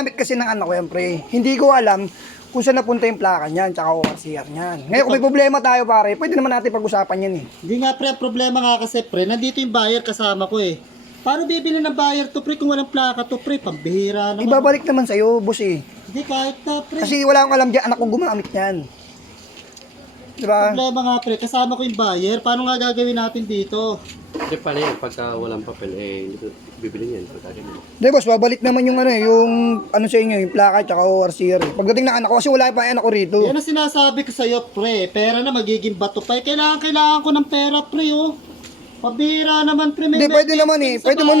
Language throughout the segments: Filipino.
Ginamit kasi ng anak ko yan, pre. Hindi ko alam kung saan napunta yung plaka niyan, tsaka ORCR niyan. Ngayon, kung may problema tayo, pare, pwede naman natin pag-usapan yan eh. Hindi nga pre, ang problema nga kasi pre, nandito yung buyer kasama ko eh. Paano bibili ng buyer to pre kung walang plaka to pre? Pambihira naman. Ibabalik naman sa'yo, boss eh. Hindi kahit na pre. Kasi wala akong alam dyan, anak ko gumamit yan. Diba? Problema nga pre, kasama ko yung buyer. Paano nga gagawin natin dito? Kasi paano yan, pagka walang papel, hindi ko bibili yan. Hindi, boss, babalik naman yung ano sa inyo, yung plaka tsaka ORCR. Pagdating ng anak ko, kasi wala pa yung anak ko rito. Yan ang sinasabi ko sa'yo pre, pera na magiging bato pa. Kailangan ko ng pera pre oh. Pabira naman pre. Hindi, pwede naman eh. Pwede mo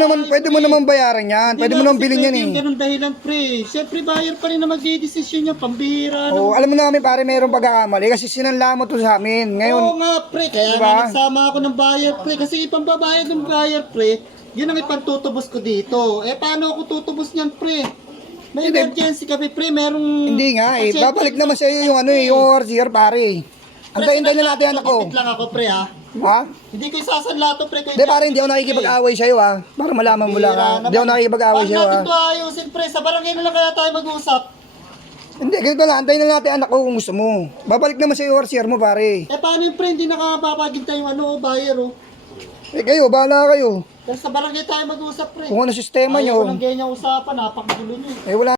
naman bayaran yan. Pwede mo naman bilhin yan eh. Hindi ganun dahilan pre. Siyempre buyer pa rin na magdidesisyon niya, pambira Oh, naman. alam mo namin pare, mayroong pagkakamali kasi sinanla mo to sa amin. Ngayon, Oo nga pre, kaya diba? nga nagsama ako ng buyer pre. Kasi ipambabayad ng buyer pre, yun ang ipantutubos ko dito. Eh paano ako tutubos niyan pre? May emergency kami pre, merong... hindi nga eh. pasyente Babalik naman sa- sa iyo yung yung ORCR pare. Antayin-tayin na natin anak ko. Kapit lang ako pre ha. Ha? Hindi ko isasanla to pre. Hindi pare, hindi ako nakikipag-away sa'yo ha. Para malaman mo lang ha. Hindi ako nakikipag-away sa'yo ha. Paano natin to ayusin pre? Sa barangay na lang kaya tayo mag-usap. Hindi, ganito lang. Antayin na natin anak ko kung gusto mo. Babalik naman sa iyo ORCR mo pare. Eh paano yung pre? Hindi nakapapagintay yung buyer oh. Eh kayo, bahala kayo. Pero sa barangay tayo mag-usap pre. Kung ano sistema Ayaw nyo. ko lang ganyan usapan, napakagulo nyo. Eh wala